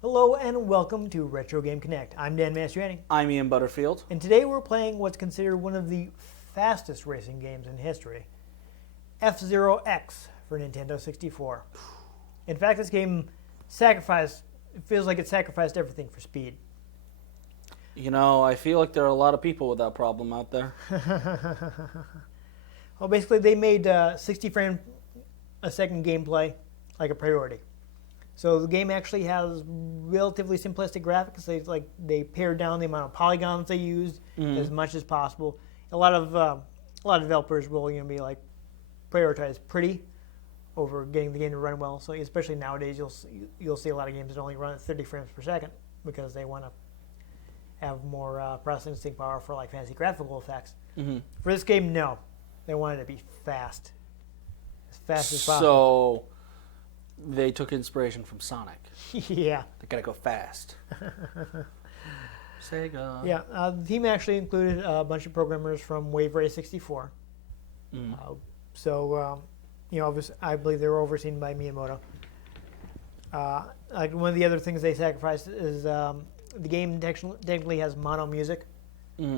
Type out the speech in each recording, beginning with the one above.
Hello and welcome to Retro Game Connect. I'm Dan Mastriani. I'm Ian Butterfield. And today we're playing what's considered one of the fastest racing games in history, F-Zero X for Nintendo 64. In fact, this game feels like it sacrificed everything for speed. You know, I feel like there are a lot of people with that problem out there. Well, basically they made 60 frame a second gameplay like a priority. So the game actually has relatively simplistic graphics. They pare down the amount of polygons they used as much as possible. A lot of developers will be like prioritize pretty over getting the game to run well. So especially nowadays, you'll see a lot of games that only run at 30 frames per second because they want to have more processing power for like fancy graphical effects. For this game, no, they wanted it to be fast, as fast as possible. So they took inspiration from Sonic. Yeah. They gotta go fast. Sega. Yeah, the team actually included a bunch of programmers from Wave Race 64. I believe they were overseen by Miyamoto. One of the other things they sacrificed is the game technically has mono music,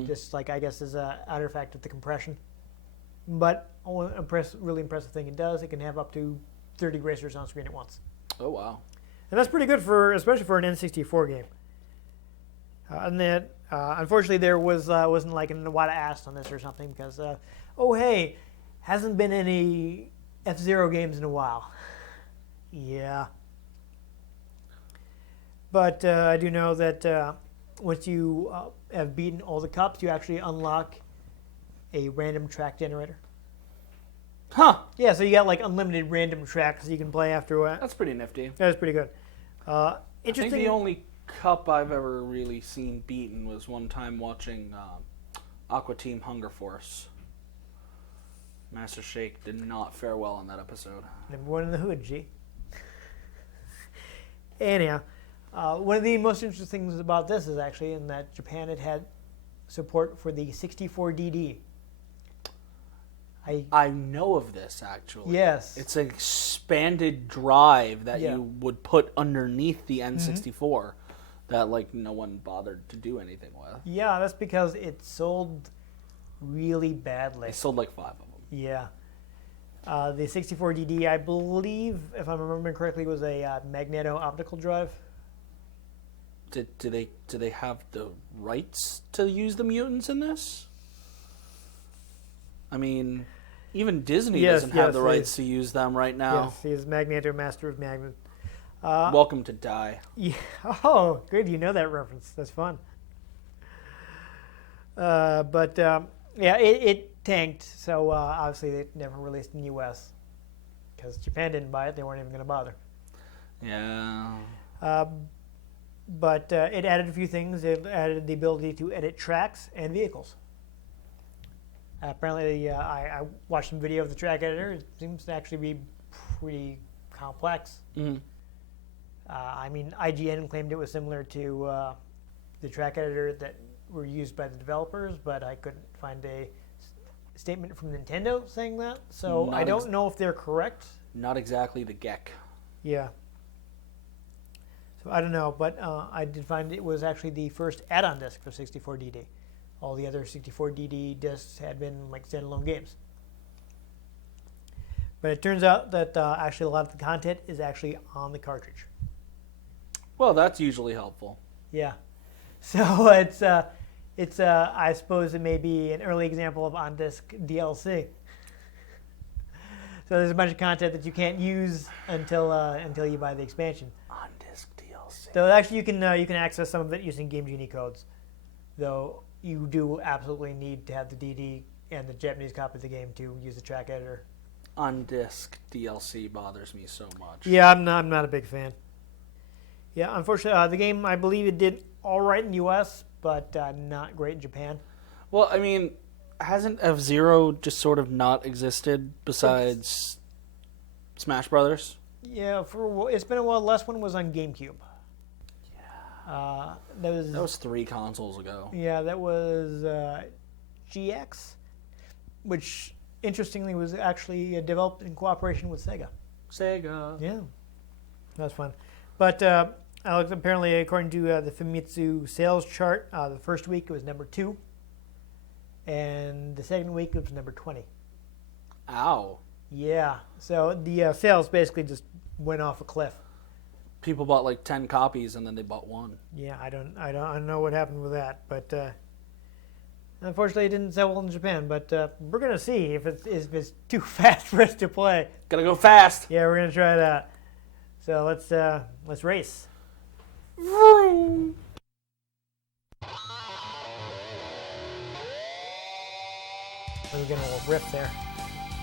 just like I guess is an artifact of the compression. But really impressive thing it does, it can have up to 30 racers on screen at once. Oh wow! And that's pretty good especially for an N64 game. And then, unfortunately, there wasn't like an Iwata asked on this or something because, hasn't been any F-Zero games in a while. Yeah. But I do know that once you have beaten all the cups, you actually unlock a random track generator. Huh. Yeah, so you got like unlimited random tracks you can play after. That's pretty nifty. That was pretty good. Interesting. I think the only cup I've ever really seen beaten was one time watching Aqua Team Hunger Force. Master Shake did not fare well on that episode. Number one in the hood, G. Anyhow, one of the most interesting things about this is actually in that Japan had support for the 64DD. I know of this, actually. Yes. It's an expanded drive that you would put underneath the N64 that, like, no one bothered to do anything with. Yeah, that's because it sold really badly. It sold like 5 of them. Yeah. The 64DD, I believe, if I'm remembering correctly, was a magneto-optical drive. Do they have the rights to use the mutants in this? I mean, even Disney doesn't have the rights to use them right now. Yes, he is Magneto, Master of Magnet. Welcome to Die. Yeah. Oh, good. You know that reference. That's fun. It tanked. So obviously they never released in the U.S. because Japan didn't buy it. They weren't even going to bother. Yeah. But it added a few things. It added the ability to edit tracks and vehicles. Apparently, I watched some video of the track editor. It seems to actually be pretty complex. IGN claimed it was similar to the track editor that were used by the developers, but I couldn't find a statement from Nintendo saying that. So I don't know if they're correct. Not exactly the GEC. Yeah. So I don't know, but I did find it was actually the first add-on disc for 64DD. All the other 64DD discs had been like standalone games. But it turns out that actually a lot of the content is actually on the cartridge. Well, that's usually helpful. Yeah. So it's I suppose it may be an early example of on-disc DLC. So there's a bunch of content that you can't use until you buy the expansion. On-disc DLC. So actually you can access some of it using Game Genie codes, though you do absolutely need to have the DD and the Japanese copy of the game to use the track editor. On-disc DLC bothers me so much. Yeah, I'm not a big fan. Yeah, unfortunately, the game, I believe it did all right in the U.S., but not great in Japan. Well, I mean, hasn't F-Zero just sort of not existed besides Smash Brothers? Yeah, it's been a while. The last one was on GameCube. That was 3 consoles ago. Yeah, that was GX, which interestingly, was actually developed in cooperation with Sega. Sega. Yeah, that's fun. But Alex, apparently, according to the Famitsu sales chart, the first week it was number 2, and the second week it was number 20. Ow. Yeah, so the sales basically just went off a cliff. People bought like 10 copies and then they bought one. Yeah, I don't know what happened with that, but unfortunately it didn't sell well in Japan. But we're gonna see if it's too fast for us to play. Gotta go fast. Yeah, we're gonna try that. So let's race. Vroom. We're getting a little riff there.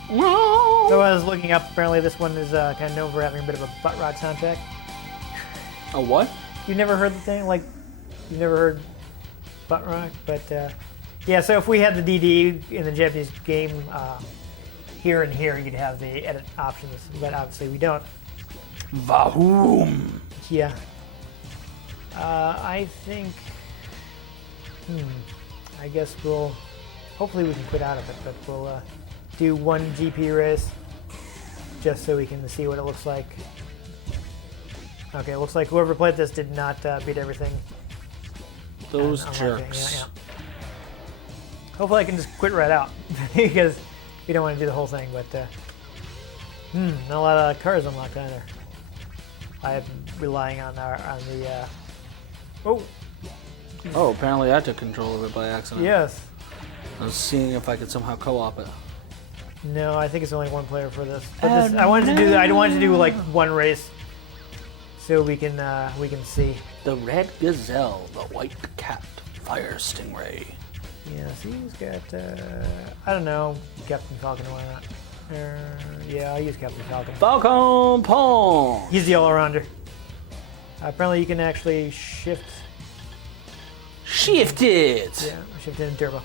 So I was looking up. Apparently, this one is kind of known for having a bit of a butt rock soundtrack. A what? You never heard the thing? Like, you never heard butt rock? But, yeah, so if we had the DD in the Japanese game here and here, you'd have the edit options. But obviously we don't. Vahoom. Yeah. I think... I guess hopefully we can quit out of it, but we'll do one GP race just so we can see what it looks like. Okay, looks like whoever played this did not beat everything. Those Unlocking. jerks. Yeah. Hopefully I can just quit right out because we don't want to do the whole thing, but not a lot of cars unlocked either. I'm relying on the Oh, apparently I took control of it by accident. yes. I was seeing if I could somehow co-op it. No, I think it's only one player for this. But I wanted to do like one race so we can see. The red gazelle, the white cat, fire stingray. Yeah, see, he's got I don't know, Captain Falcon, why not? Yeah, I'll use Captain Falcon. Falcon Pong. He's the all-arounder. Apparently you can actually shift. Shift it. Yeah, shift in turbo.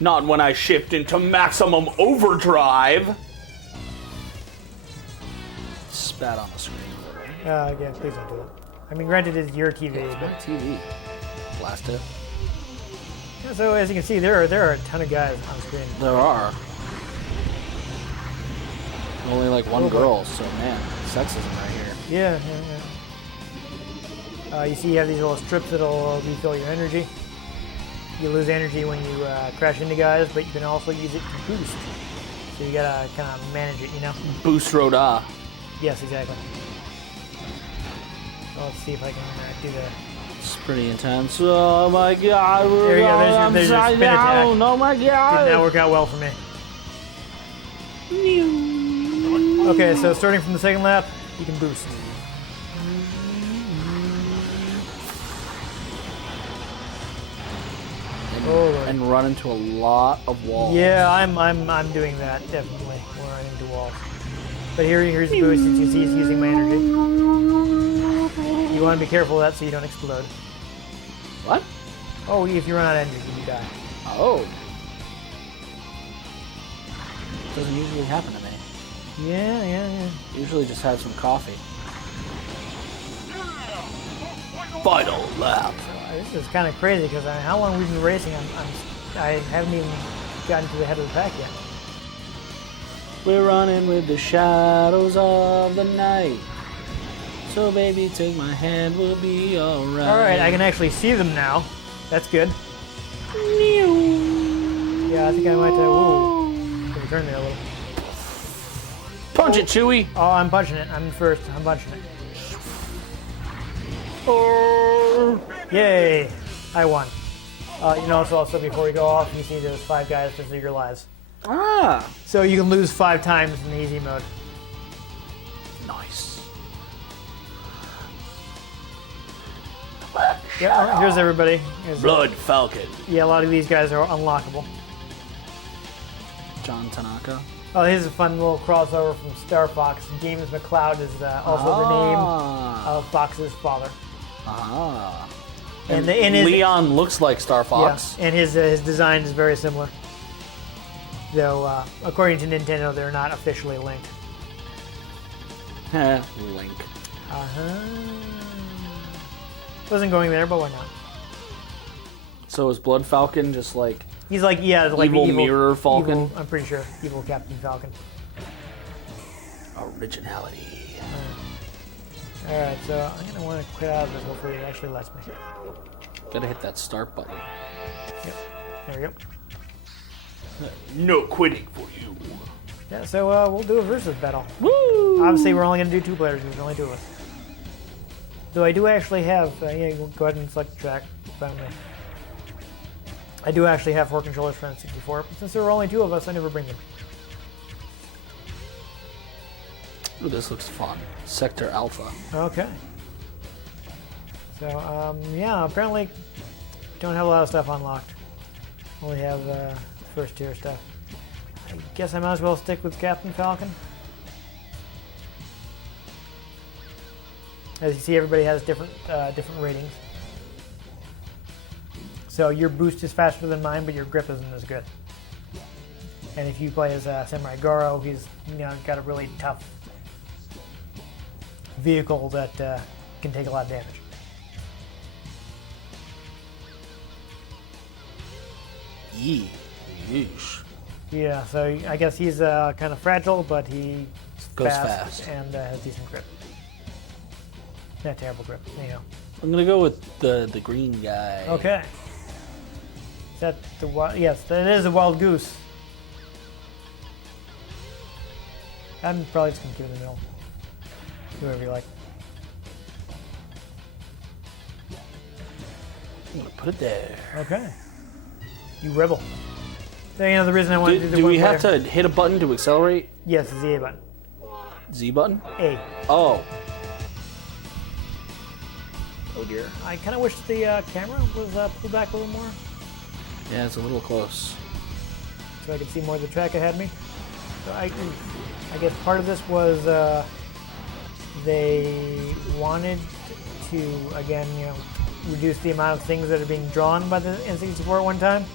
Not when I shift into maximum overdrive. Spat on the screen. Yeah, please don't do that. I mean, granted, it's your TV, but TV. Blast it. yeah, so as you can see, there are a ton of guys on screen. There are. Only like one girl, so man, sexism right here. Yeah. You see, you have these little strips that'll refill your energy. You lose energy when you crash into guys, but you can also use it to boost. So you gotta kind of manage it, you know? Boost Roda. Yes, exactly. So let's see if I can do the... It's pretty intense. Oh my god. There you go, there's your spin attack. Oh my god. Did not work out well for me. Okay, so starting from the second lap, you can boost. And run into a lot of walls. Yeah, I'm doing that, definitely. We're running into walls. But here's the boost, as you see, it's using my energy. You want to be careful of that so you don't explode. What? Oh, if you run out of energy, you die. Oh. Doesn't usually happen to me. Yeah. Usually just have some coffee. Final lap. This is kind of crazy because how long we've been racing, I haven't even gotten to the head of the pack yet. We're running with the shadows of the night. So baby, take my hand, we'll be alright. Alright, I can actually see them now. That's good. Yeah, I think I might whoa. Can we turn there a little? Punch it, Chewie! Oh, I'm punching it. I'm first. I'm punching it. Oh. Yay! I won. So also before we go off, you see those 5 guys to save your lives. Ah! So you can lose 5 times in the easy mode. Nice. Yeah, here's everybody. Blood Falcon. Yeah, a lot of these guys are unlockable. John Tanaka. Oh, here's a fun little crossover from Star Fox. James McCloud is also the name of Fox's father. Ah. And Leon looks like Star Fox. Yeah, and his design is very similar. Though, according to Nintendo, they're not officially linked. Link. Wasn't going there, but why not? So is Blood Falcon just like He's like, yeah, like Evil Mirror Falcon? Evil, I'm pretty sure. Evil Captain Falcon. Originality. Alright, so I'm going to want to quit out of this. Hopefully it actually lets me. Gotta hit that start button. Yep. There we go. No quitting for you. Yeah, so we'll do a versus battle. Woo! Obviously, we're only going to do 2 players because there's only 2 of us. So I do actually have, yeah, go ahead and select the track. Finally. I do actually have 4 controllers for N64, but since there were only 2 of us, I never bring them. Ooh, this looks fun. Sector Alpha. Okay. So, yeah, apparently don't have a lot of stuff unlocked. Only have first tier stuff. I guess I might as well stick with Captain Falcon. As you see, everybody has different ratings. So your boost is faster than mine, but your grip isn't as good. And if you play as Samurai Goro, he's got a really tough vehicle that can take a lot of damage. Yeesh. Yeah, so I guess he's kind of fragile, but he Goes fast. and has decent grip. Not terrible grip, anyhow. I'm gonna go with the green guy. Okay. Is that the wild? Yes, that is a wild goose. I'm probably just gonna keep it in the middle. Do whatever you like. I'm gonna put it there. Okay. You rebel. So, the reason I wanted to do the Do one we have player- to hit a button to accelerate? Yes, it's the A button. Z button? A. Oh. Oh dear. I kind of wish the camera was pulled back a little more, Yeah, it's a little close. so I could see more of the track ahead of me. So I guess part of this was they wanted to, again, reduce the amount of things that are being drawn by the N64 at one time.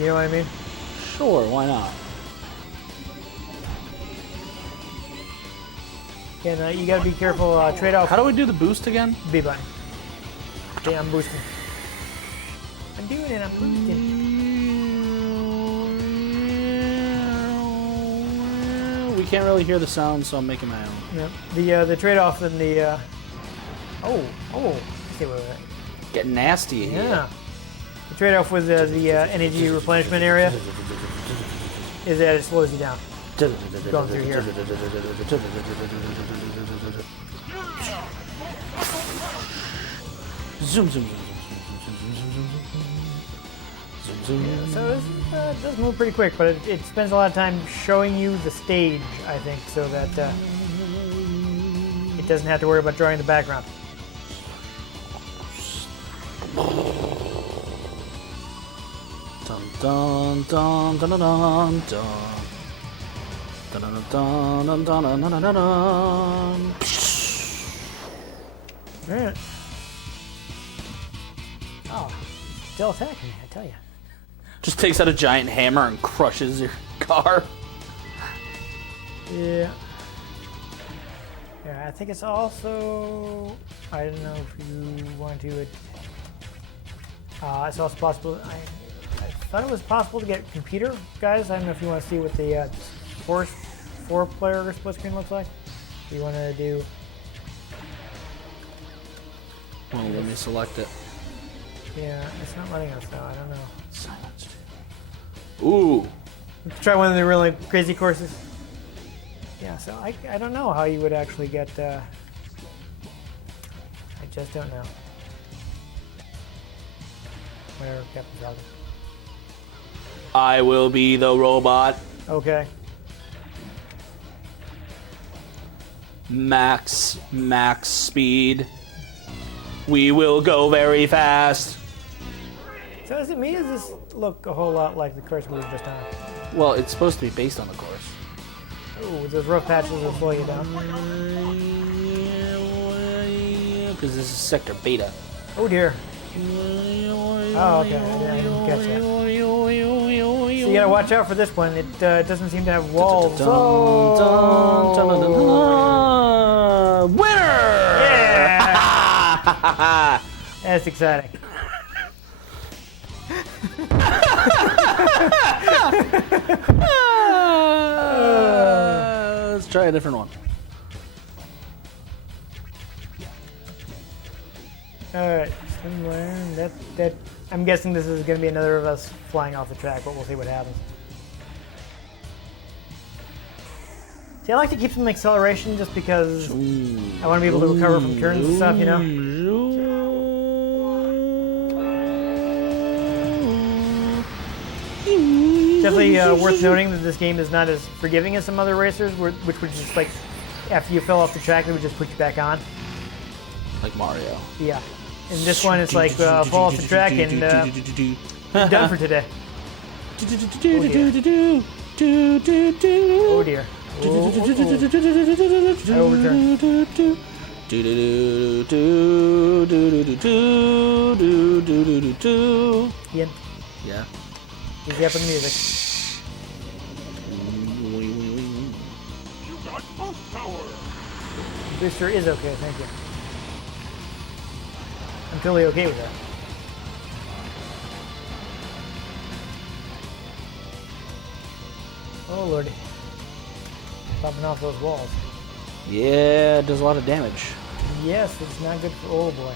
You know what I mean? Sure, why not? And you gotta be careful, trade-off. How do we do the boost again? B button. Okay, I'm boosting. I'm doing it, I'm boosting. We can't really hear the sound, so I'm making my own. Yeah. The trade-off in the, oh, okay, wait. Getting nasty here. Yeah. The trade-off with the energy replenishment area is that it slows you down. Going through here. Zoom, zoom, zoom. So this does move pretty quick, but it spends a lot of time showing you the stage, I think, so that it doesn't have to worry about drawing the background. Dun dun dun dun dun dun dun. Dun dun dun dun dun dun dun dun dun. Alright. Oh, still attacking me, I tell you. Just takes out a giant hammer and crushes your car. Yeah. Yeah, I think it's also, I don't know if you want to, it's also possible, I thought it was possible to get computer guys. I don't know if you want to see what the four-player split screen looks like. If you want to do... Well, let me select it. Yeah, it's not letting us though, I don't know. Silence. Ooh. Let's try one of the really crazy courses. Yeah, so I don't know how you would actually get, I just don't know. Whatever, Captain Falcon. I will be the robot. Okay. Max speed. We will go very fast. So is it me, or does this look a whole lot like the course we were just on? Well, it's supposed to be based on the course. Ooh, those rough patches will slow you down. Because this is Sector Beta. Oh dear. Oh, okay. I didn't catch that. So you gotta watch out for this one. It doesn't seem to have walls. Oh! Winner! Yeah! That's exciting. Let's try a different one. All right. That. I'm guessing this is going to be another of us flying off the track, but we'll see what happens. See, I like to keep some acceleration just because I want to be able to recover from turns and stuff, you know? Definitely worth noting that this game is not as forgiving as some other racers, which would just like, after you fell off the track, it would just put you back on. Like Mario. Yeah. And this one is like fall off the track and you're done for today. Oh dear. Oh dear. I overturned. Ian. Yeah. Easy up with the music. You got boost power. Booster is okay, thank you. I'm totally okay with that. Oh lordy. Bumping off those walls. Yeah, it does a lot of damage. Yes, it's not good for oh boy.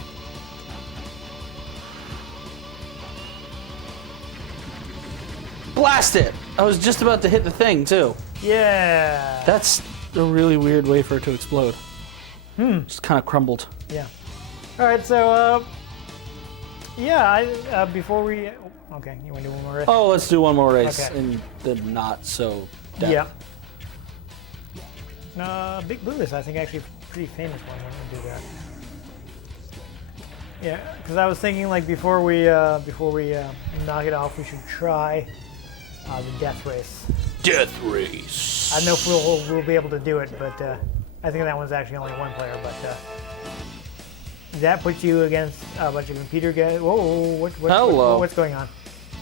Blast it! I was just about to hit the thing, too. Yeah. That's a really weird way for it to explode. Just kind of crumbled. Yeah. All right, so yeah, before we okay, you want to do one more race? Oh, let's do one more race Okay. in the not so depth. Yeah. Big Blue is I think actually a pretty famous one when we do that. Yeah, because I was thinking like before we knock it off, we should try the death race. Death race. I don't know if we'll be able to do it, but I think that one's actually only one player. But that puts you against a bunch of computer guys. Whoa, Hello. What's going on?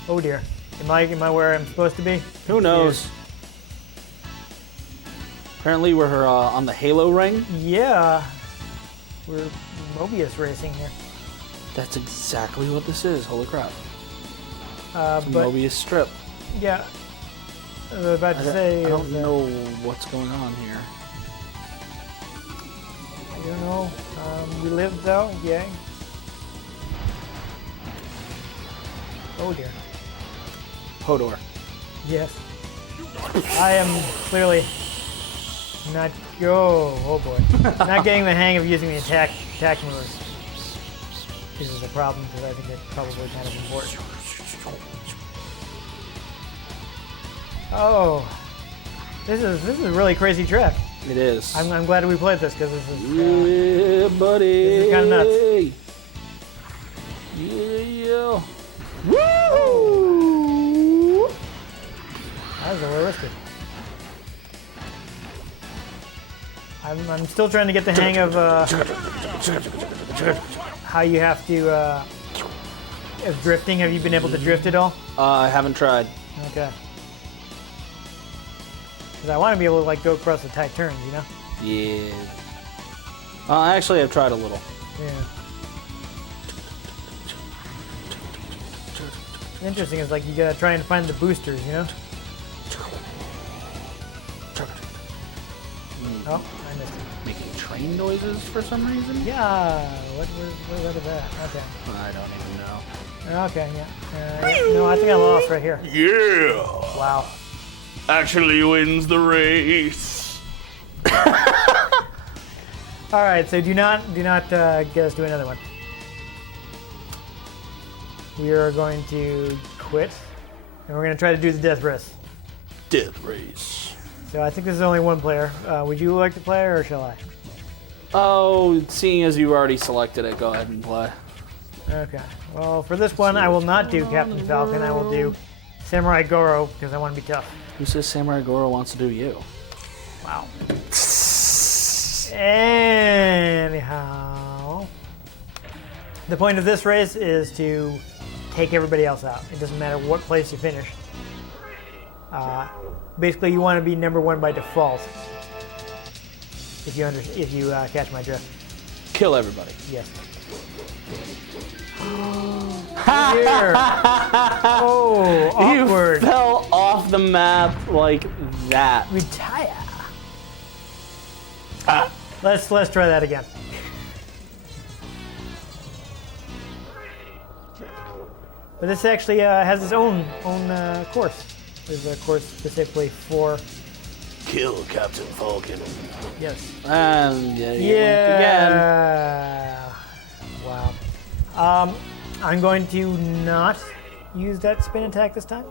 Oh dear. Am I where I'm supposed to be? Who knows? Apparently we're on the Halo ring. Yeah. We're Mobius racing here. That's exactly what this is. Holy crap. But Mobius strip. yeah. I was about to say. I don't know what's going on here. I don't know. We lived though. Yay. Oh dear. Hodor. Yes. I am clearly not. Oh boy. Not getting the hang of using the attack moves. This is a problem because I think it's probably kind of important. Oh, this is a really crazy track. It is. I'm glad we played this because this is Yeah, buddy. this is kinda nuts. Yeah. Woo! That was a little risky. I'm still trying to get the hang of how you have to of drifting. Have you been able to drift at all? I haven't tried. Okay. Because I want to be able to like go across the tight turns, you know? Yeah. Actually, I've tried a little. Yeah. Interesting is like you gotta try and find the boosters, you know? Oh, I missed it. Making train noises for some reason? Yeah. What is that? Okay. I don't even know. Okay. Yeah. No, I think I lost right here. Yeah. Wow. Actually wins the race. All right. So do not get us to another one. We are going to quit, and we're going to try to do the death race. Death race. So I think this is only one player. Would you like to play, or shall I? Oh, seeing as you've already selected it, go ahead and play. Okay. Well, for this one, I will not do Captain Falcon. I will do Samurai Goro because I want to be tough. Who says Samurai Goro wants to do you? Wow. Anyhow, the point of this race is to take everybody else out. It doesn't matter what place you finish. Basically, you want to be number one by default. If you catch my drift. Kill everybody. Yes. Here. Oh, awkward. You fell off the map like that. Retire. Let's try that again. But this actually has its own course. There's a course specifically for. Kill Captain Falcon. Yes. And again. Wow. I'm going to not use that spin attack this time.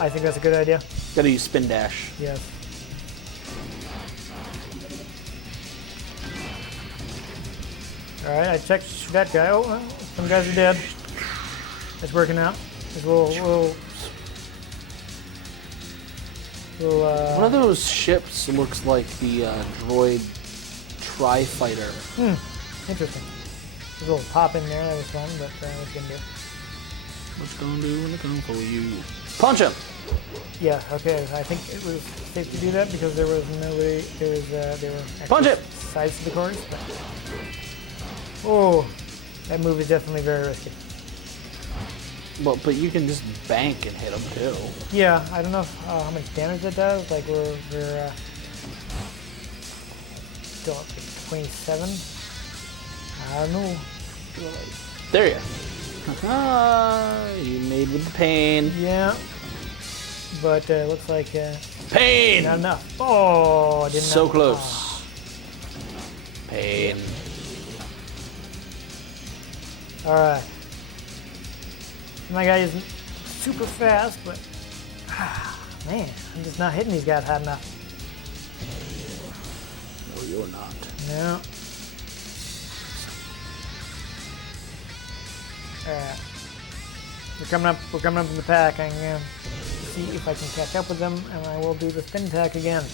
I think that's a good idea. Gotta use spin dash. Yes. All right, I checked that guy. Oh, well, some guys are dead. It's working out. There's a little One of those ships looks like the droid tri-fighter. interesting. There's a little pop in there. That was fun, but what's gonna do? What's gonna do when they come for you? Punch him! Yeah. Okay. I think it was safe to do that because there was nobody. There were actually Punch it! sides to the course. But, oh, that move is definitely very risky. Well, but you can just bank and hit him too. Yeah, I don't know how much damage it does. Like we're still up to 27. I don't know. There you go. You made with the pain. Yeah, but looks like Pain! not enough. Oh, I didn't. So know. close. Pain. All right. My guy isn't super fast, but man, I'm just not hitting these guys hard enough. No, you're not. No. Alright. We're coming up in the pack. I'm going to see if I can catch up with them, and I will do the spin attack again.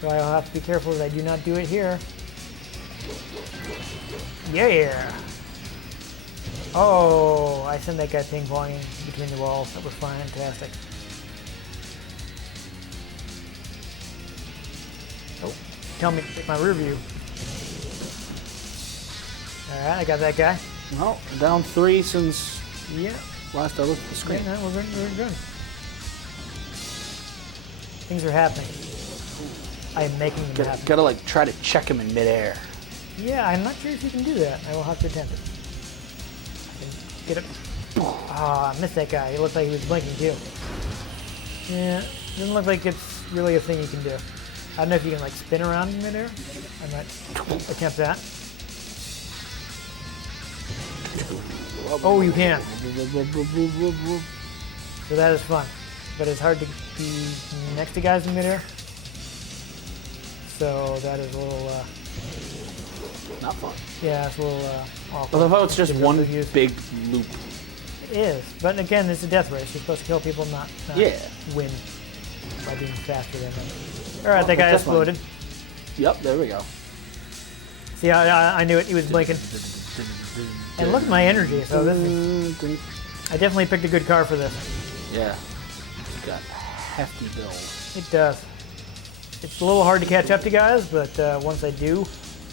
So I'll have to be careful that I do not do it here. Yeah! Oh, I sent that guy ping-ponging between the walls. That was fantastic. Oh, tell me, take my rear view. Alright, I got that guy. Well, down 3 since Yeah. last I looked at the screen. Yeah, no, we're good. Things are happening. I am making them happen. Gotta like try to check him in midair. Yeah, I'm not sure if you can do that. I will have to attempt it. I can get it. Ah, I missed that guy. He looked like he was blinking too. Yeah, doesn't look like it's really a thing you can do. I don't know if you can like spin around in midair. I might attempt that. Oh, you can. So that is fun. But it's hard to be next to guys in midair. So that is a little, Not fun. yeah, it's a little awkward. Although it's just one Use. big loop. It is. But again, it's a death race. You're supposed to kill people, not Yeah. win by being faster than them. Alright, that but guy that's fine. exploded. Yep, there we go. See, I knew it. He was blinking. And look at my energy. So this is, I definitely picked a good car for this. Yeah. You got hefty build. It does. It's a little hard to catch up to guys, but once I do,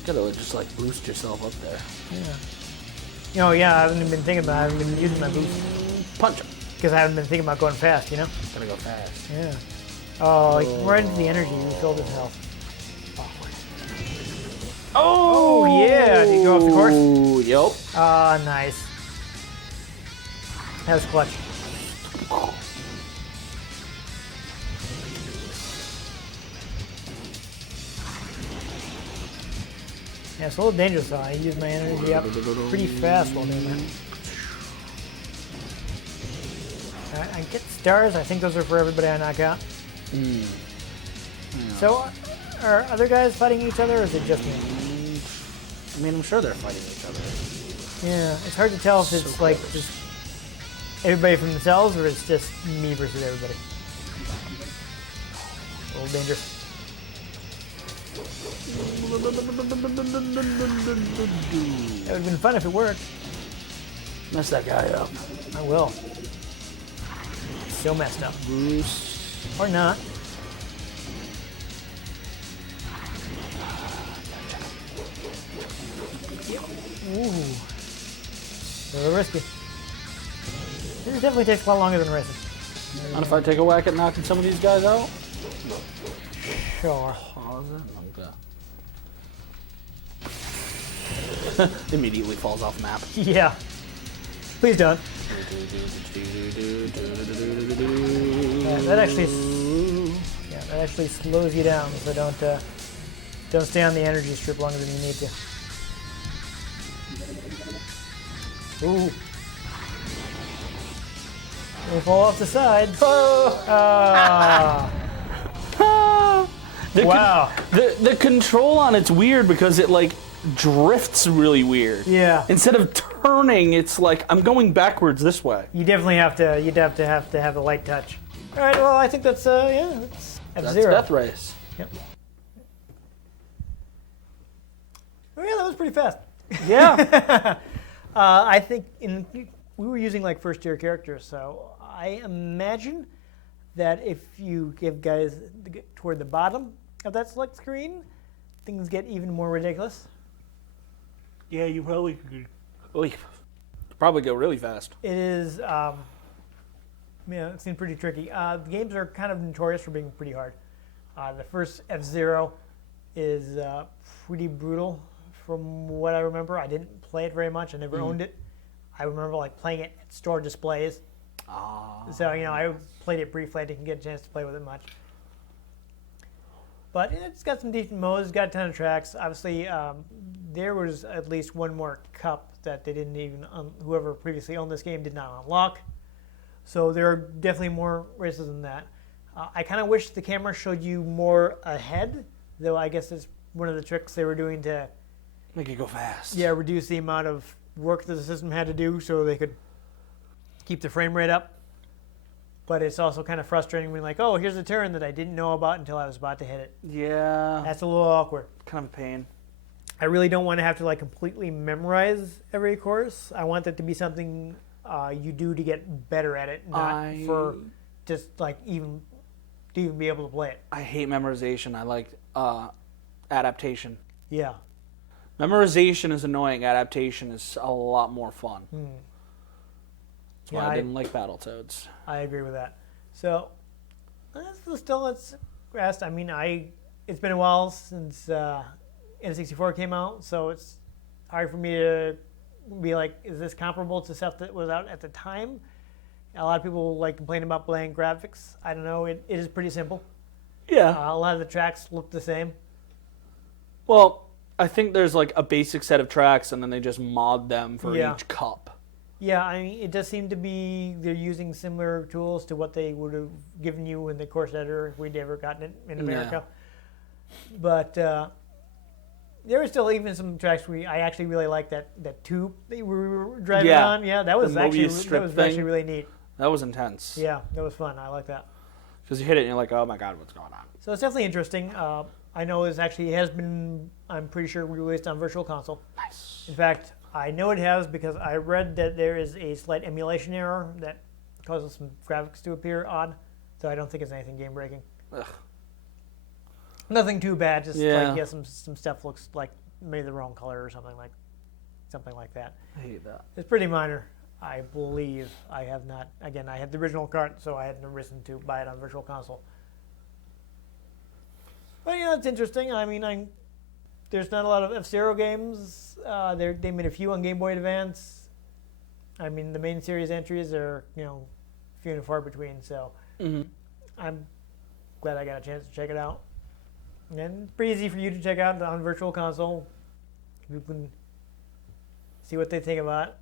Gotta just like boost yourself up there. yeah. You know, yeah, I haven't even been thinking about it. I haven't been using my boost Punch him. because I haven't been thinking about going fast, you know? Gotta go fast. Yeah. Oh, right into the energy. You filled his health. Oh, yeah. Did you go off the course? Ooh, yep. Ah, nice. That was clutch. Yeah, it's a little dangerous though. I use my energy up pretty fast while doing that. Alright, I get stars. I think those are for everybody I knock out. Yeah. So, are other guys fighting each other, or is it just me? I mean, I'm sure they're fighting each other. Yeah, it's hard to tell if it's like just everybody from themselves, or it's just me versus everybody. A little dangerous. That would have been fun if it worked. Mess that guy up. I will. So messed up. Bruce. Or not. Ooh. A little risky. This definitely takes a lot longer than racing. And if I take a whack at knocking some of these guys out? Sure. Pause it. Okay. Immediately falls off map. Yeah. Please don't. That actually slows you down, so don't stay on the energy strip longer than you need to. Ooh. They fall off the side. Ah. Wow. The control on it's weird because it like drifts really weird. Yeah. Instead of turning, it's like I'm going backwards this way. You definitely have to. You'd have to have a light touch. All right. Well, I think that's that's F-Zero. That's Death Race. Yep. Oh yeah, that was pretty fast. Yeah. I think we were using like first tier characters, so I imagine that if you give guys toward the bottom of that select screen, things get even more ridiculous. Yeah, you probably could. Probably go really fast. It is, it seems pretty tricky. The games are kind of notorious for being pretty hard. The first F-Zero is pretty brutal from what I remember. I didn't play it very much. I never owned it. I remember like playing it at store displays. So, I played it briefly. I didn't get a chance to play with it much. But it's got some decent modes. It's got a ton of tracks. Obviously, there was at least one more cup that they didn't even, whoever previously owned this game did not unlock. So there are definitely more races than that. I kind of wish the camera showed you more ahead, though I guess it's one of the tricks they were doing to make it go fast. Yeah, reduce the amount of work that the system had to do so they could keep the frame rate up. But it's also kind of frustrating when like, oh, here's a turn that I didn't know about until I was about to hit it. Yeah. That's a little awkward. Kind of a pain. I really don't want to have to like completely memorize every course. I want that to be something you do to get better at it, not for just like even to even be able to play it. I hate memorization. I like adaptation. Yeah. Memorization is annoying. Adaptation is a lot more fun. That's why I didn't like Battletoads. I agree with that. So, let's rest. I mean, it's been a while since N64 came out, so it's hard for me to be like, is this comparable to stuff that was out at the time? A lot of people like complain about bland graphics. I don't know. It is pretty simple. Yeah. A lot of the tracks look the same. Well, I think there's like a basic set of tracks, and then they just mod them for each cup. Yeah, I mean, it does seem to be they're using similar tools to what they would have given you in the course editor if we'd ever gotten it in America. Yeah. But there were still even some tracks I actually really liked that tube that we were driving on. Yeah, that was actually really neat. That was intense. Yeah, that was fun. I like that. Because you hit it and you're like, oh my god, what's going on? So it's definitely interesting. I know it has been, I'm pretty sure, released on Virtual Console. Nice. In fact, I know it has because I read that there is a slight emulation error that causes some graphics to appear odd. So I don't think it's anything game breaking. Ugh. Nothing too bad. Just some stuff looks like maybe the wrong color or something like that. I hate that. It's pretty minor, I believe. I have not. Again, I had the original cart, so I had no reason to buy it on Virtual Console. But it's interesting. I mean, there's not a lot of F-Zero games. They made a few on Game Boy Advance. I mean, the main series entries are, few and far between. So I'm glad I got a chance to check it out. And it's pretty easy for you to check out on Virtual Console. You can see what they think about it.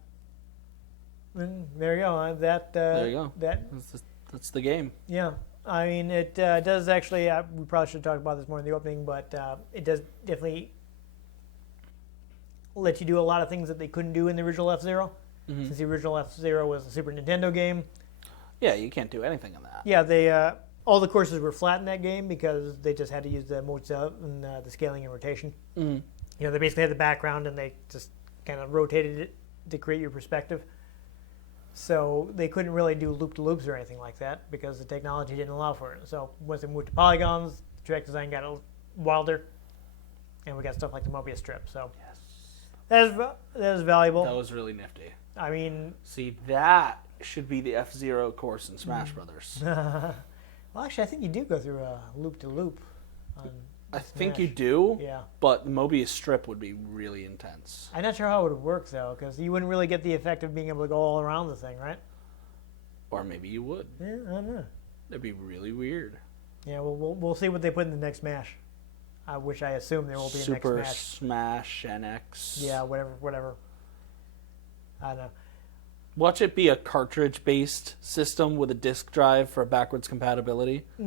And there you go. There you go. That's the game. Yeah. I mean, it does actually, we probably should talk about this more in the opening, but it does definitely let you do a lot of things that they couldn't do in the original F-Zero. Since the original F-Zero was a Super Nintendo game. Yeah, you can't do anything in that. Yeah, they all the courses were flat in that game because they just had to use the modes and the scaling and rotation. They basically had the background and they just kind of rotated it to create your perspective. So they couldn't really do loop-to-loops or anything like that because the technology didn't allow for it. So once they moved to polygons, the track design got a wilder, and we got stuff like the Mobius strip. So that is valuable. That was really nifty. I mean, See, that should be the F-Zero course in Smash Brothers. well, actually, I think you do go through a loop-to-loop. I think you do, Yeah. but the Mobius strip would be really intense. I'm not sure how it would work, though, because you wouldn't really get the effect of being able to go all around the thing, right? Or maybe you would. Yeah, I don't know. That'd be really weird. Yeah, we'll see what they put in the next Smash, which I assume there will be a Super next Smash. Smash NX. Yeah, whatever. I don't know. Watch it be a cartridge-based system with a disk drive for backwards compatibility. I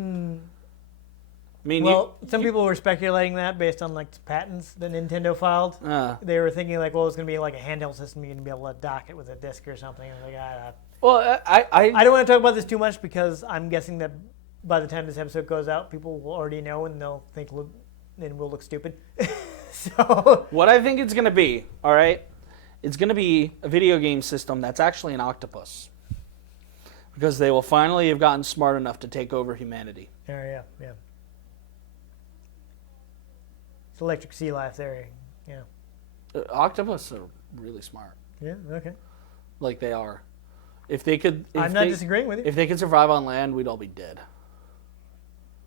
mean, Well, some people were speculating that based on like patents that Nintendo filed. They were thinking like, well, it's going to be like a handheld system. You're going to be able to dock it with a disc or something. And like, well, I don't want to talk about this too much because I'm guessing that by the time this episode goes out, people will already know and they'll think and we'll look stupid. So what I think it's going to be, all right, it's going to be a video game system that's actually an octopus. Because they will finally have gotten smart enough to take over humanity. yeah. It's electric sea life there. Yeah. Octopus are really smart. Yeah. Okay. Like they are. If they could, I'm not disagreeing with you. If they could survive on land, we'd all be dead.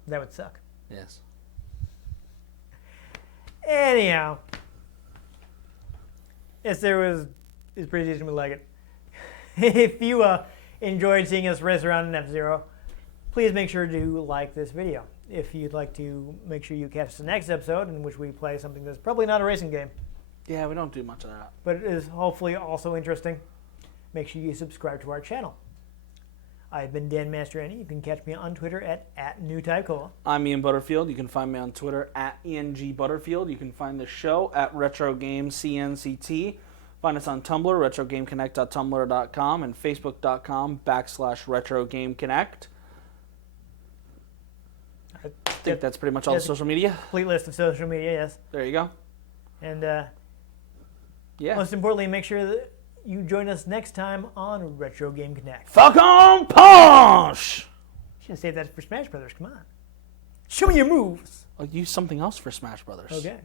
That would suck. Yes. Anyhow, yes, it's pretty decent. We like it. If you enjoyed seeing us race around in F-Zero, please make sure to like this video. If you'd like to make sure you catch the next episode in which we play something that's probably not a racing game, Yeah, we don't do much of that. but it is hopefully also interesting, make sure you subscribe to our channel. I've been Dan Mastriani. You can catch me on Twitter at @NewTypeCola. I'm Ian Butterfield. You can find me on Twitter at ENG Butterfield. You can find the show at RetroGameCNCT. Find us on Tumblr, RetroGameConnect.tumblr.com, and Facebook.com/RetroGameConnect. I think that's pretty much all the social media. Complete list of social media, yes. There you go. And Yeah. most importantly, make sure that you join us next time on Retro Game Connect. Falcon Punch! You should save that for Smash Brothers. Come on. Show me your moves. I'll use something else for Smash Brothers. Okay.